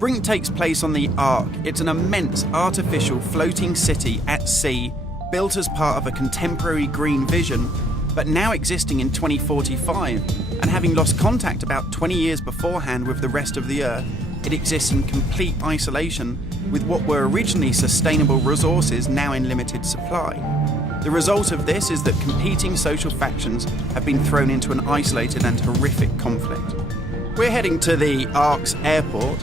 Brink takes place on the Ark. It's an immense artificial floating city at sea, built as part of a contemporary green vision, but now existing in 2045, and having lost contact about 20 years beforehand with the rest of the Earth, it exists in complete isolation, with what were originally sustainable resources now in limited supply. The result of this is that competing social factions have been thrown into an isolated and horrific conflict. We're heading to the Ark's airport.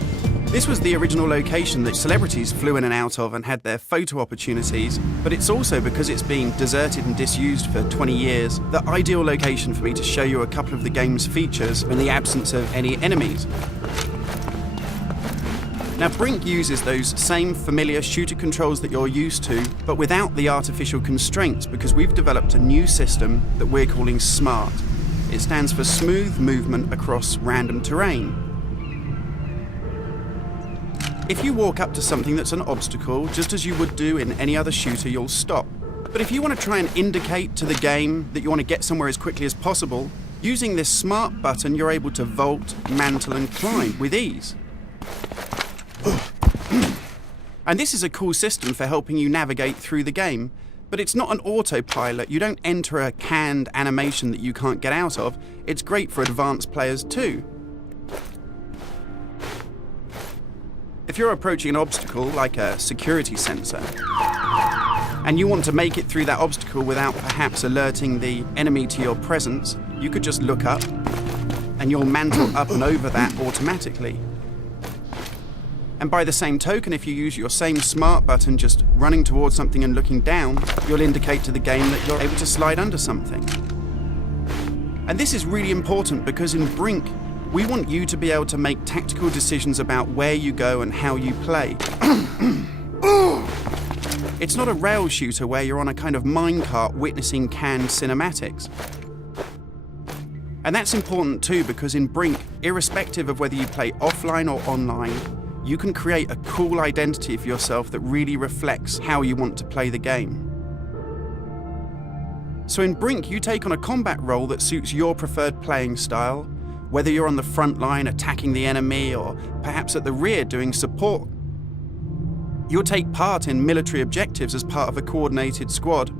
This was the original location that celebrities flew in and out of and had their photo opportunities, but it's also, because it's been deserted and disused for 20 years, the ideal location for me to show you a couple of the game's features in the absence of any enemies. Now, Brink uses those same familiar shooter controls that you're used to, but without the artificial constraints, because we've developed a new system that we're calling SMART. It stands for Smooth Movement Across Random Terrain. If you walk up to something that's an obstacle, just as you would do in any other shooter, you'll stop. But if you want to try and indicate to the game that you want to get somewhere as quickly as possible, using this SMART button, you're able to vault, mantle, and climb with ease. And this is a cool system for helping you navigate through the game, but it's not an autopilot. You don't enter a canned animation that you can't get out of. It's great for advanced players too. If you're approaching an obstacle like a security sensor, and you want to make it through that obstacle without perhaps alerting the enemy to your presence, you could just look up and you'll mantle up and over that automatically. And by the same token, if you use your same SMART button just running towards something and looking down, you'll indicate to the game that you're able to slide under something. And this is really important because in Brink, we want you to be able to make tactical decisions about where you go and how you play. It's not a rail shooter where you're on a kind of minecart witnessing canned cinematics. And that's important too, because in Brink, irrespective of whether you play offline or online, you can create a cool identity for yourself that really reflects how you want to play the game. So in Brink, you take on a combat role that suits your preferred playing style, whether you're on the front line attacking the enemy or perhaps at the rear doing support. You'll take part in military objectives as part of a coordinated squad.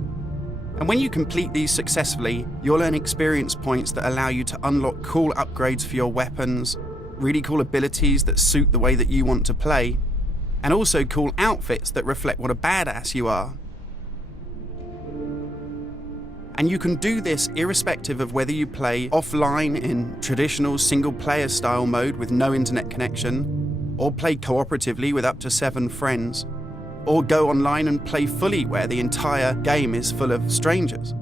And when you complete these successfully, you'll earn experience points that allow you to unlock cool upgrades for your weapons, really cool abilities that suit the way that you want to play, and also cool outfits that reflect what a badass you are. And you can do this irrespective of whether you play offline in traditional single-player style mode with no internet connection, or play cooperatively with up to 7 friends, or go online and play fully where the entire game is full of strangers.